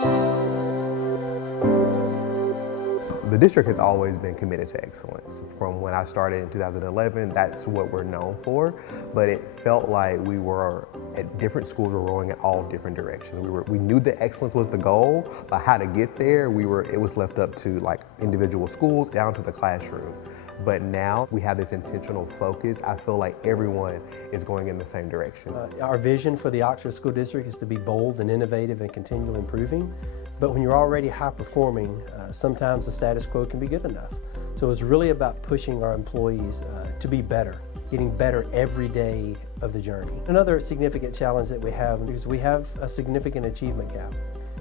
The district has always been committed to excellence. From when I started in 2011, that's what we're known for, but it felt like we were at different schools, were rowing in all different directions. We knew that excellence was the goal, but how to get there, it was left up to like individual schools down to the classroom. But now we have this intentional focus. I feel like everyone is going in the same direction. Our vision for the Oxford School District is to be bold and innovative and continually improving. But when you're already high performing, sometimes the status quo can be good enough. So it's really about pushing our employees to be better, getting better every day of the journey. Another significant challenge that we have is we have a significant achievement gap.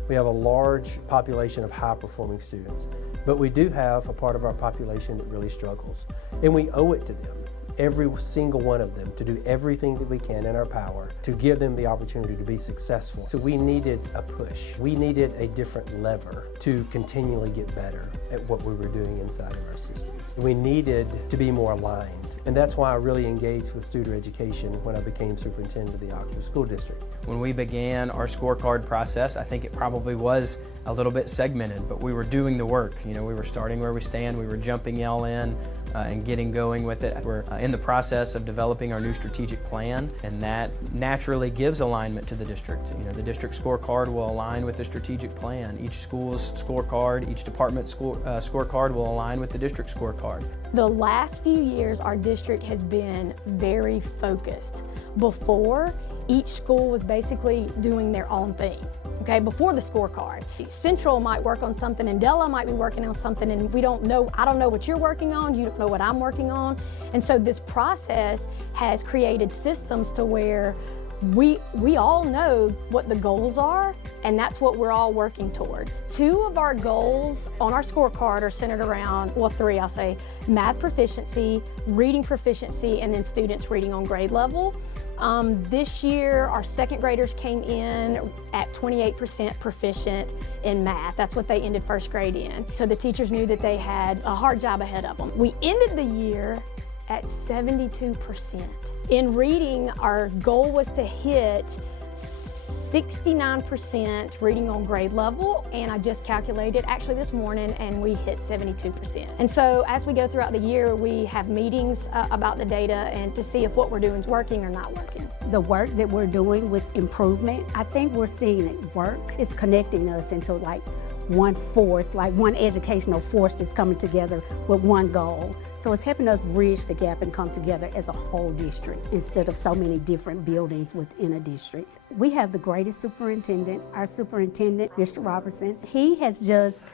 We have a large population of high performing students, but we do have a part of our population that really struggles. And we owe it to them, every single one of them, to do everything that we can in our power to give them the opportunity to be successful. So we needed a push. We needed a different lever to continually get better at what we were doing inside of our systems. We needed to be more aligned. And that's why I really engaged with student education when I became superintendent of the Oxford School District. When we began our scorecard process, I think it probably was a little bit segmented, but we were doing the work. You know, we were starting where we stand, we were jumping y'all in and getting going with it. We're in the process of developing our new strategic plan, and that naturally gives alignment to the district. You know, the district scorecard will align with the strategic plan. Each school's scorecard, each department's scorecard will align with the district scorecard. The last few years, our district has been very focused. Before, each school was basically doing their own thing. Okay, before the scorecard. Central might work on something and Della might be working on something, and I don't know what you're working on, you don't know what I'm working on. And so this process has created systems to where we all know what the goals are, and that's what we're all working toward. Two of our goals on our scorecard are centered around, well, three I'll say, math proficiency, reading proficiency, and then students reading on grade level. This year, our second graders came in at 28% proficient in math. That's what they ended first grade in. So the teachers knew that they had a hard job ahead of them. We ended the year at 72%. In reading, our goal was to hit 69% reading on grade level, and I just calculated actually this morning and we hit 72%. And so as we go throughout the year, we have meetings about the data and to see if what we're doing is working or not working. The work that we're doing with improvement, I think we're seeing it work. It's connecting us into like one force, like one educational force is coming together with one goal. So it's helping us bridge the gap and come together as a whole district instead of so many different buildings within a district. We have the greatest superintendent, our superintendent, Mr. Robertson. He has just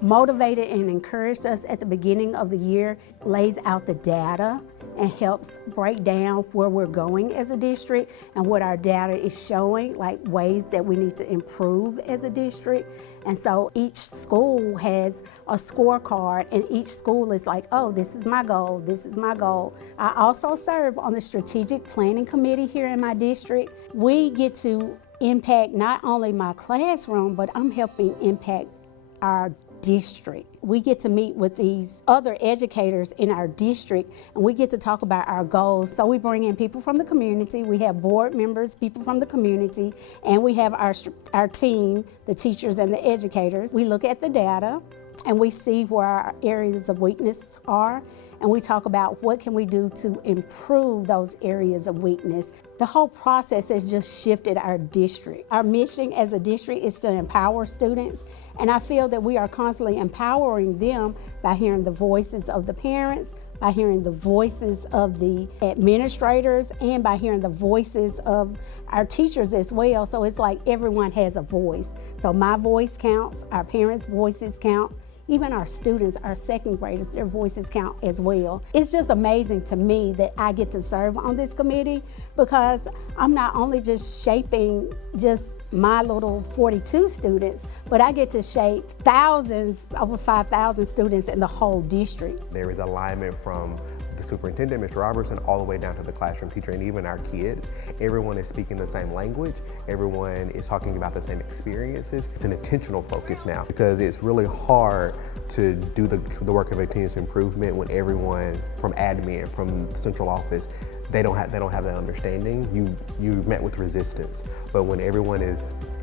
motivated and encouraged us at the beginning of the year, lays out the data and helps break down where we're going as a district and what our data is showing, like ways that we need to improve as a district. And so each school has a scorecard, and each school is like, oh, this is my goal, this is my goal. I also serve on the strategic planning committee here in my district. We get to impact not only my classroom, but I'm helping impact our district. We get to meet with these other educators in our district, and we get to talk about our goals. So we bring in people from the community, we have board members, people from the community, and we have our team, the teachers and the educators. We look at the data and we see where our areas of weakness are, and we talk about what can we do to improve those areas of weakness. The whole process has just shifted our district. Our mission as a district is to empower students, and I feel that we are constantly empowering them by hearing the voices of the parents, by hearing the voices of the administrators, and by hearing the voices of our teachers as well. So it's like everyone has a voice. So my voice counts, our parents' voices count, even our students, our second graders, their voices count as well. It's just amazing to me that I get to serve on this committee, because I'm not only just shaping just my little 42 students, but I get to shape thousands, over 5,000 students in the whole district. There is alignment from the superintendent, Mr. Robertson, all the way down to the classroom teacher and even our kids. Everyone is speaking the same language. Everyone is talking about the same experiences. It's an intentional focus now, because it's really hard to do the work of continuous improvement when everyone from admin, from the central office, they don't have that understanding, you met with resistance. But when everyone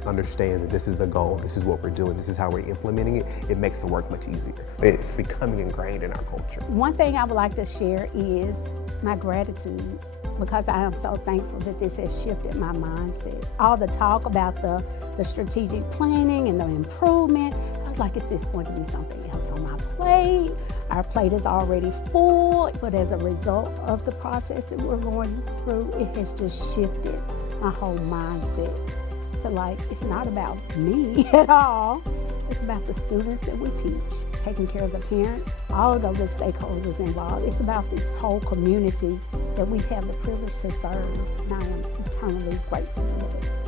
understands that this is the goal, this is what we're doing, this is how we're implementing it, it makes the work much easier. It's becoming ingrained in our culture. One thing I would like to share is my gratitude, because I am so thankful that this has shifted my mindset. All the talk about the strategic planning and the improvement, I was like, is this going to be something else on my plate? Our plate is already full, but as a result of the process that we're going through, it has just shifted my whole mindset to like, it's not about me at all. It's about the students that we teach, taking care of the parents, all of the stakeholders involved. It's about this whole community that we have the privilege to serve, and I am eternally grateful for that.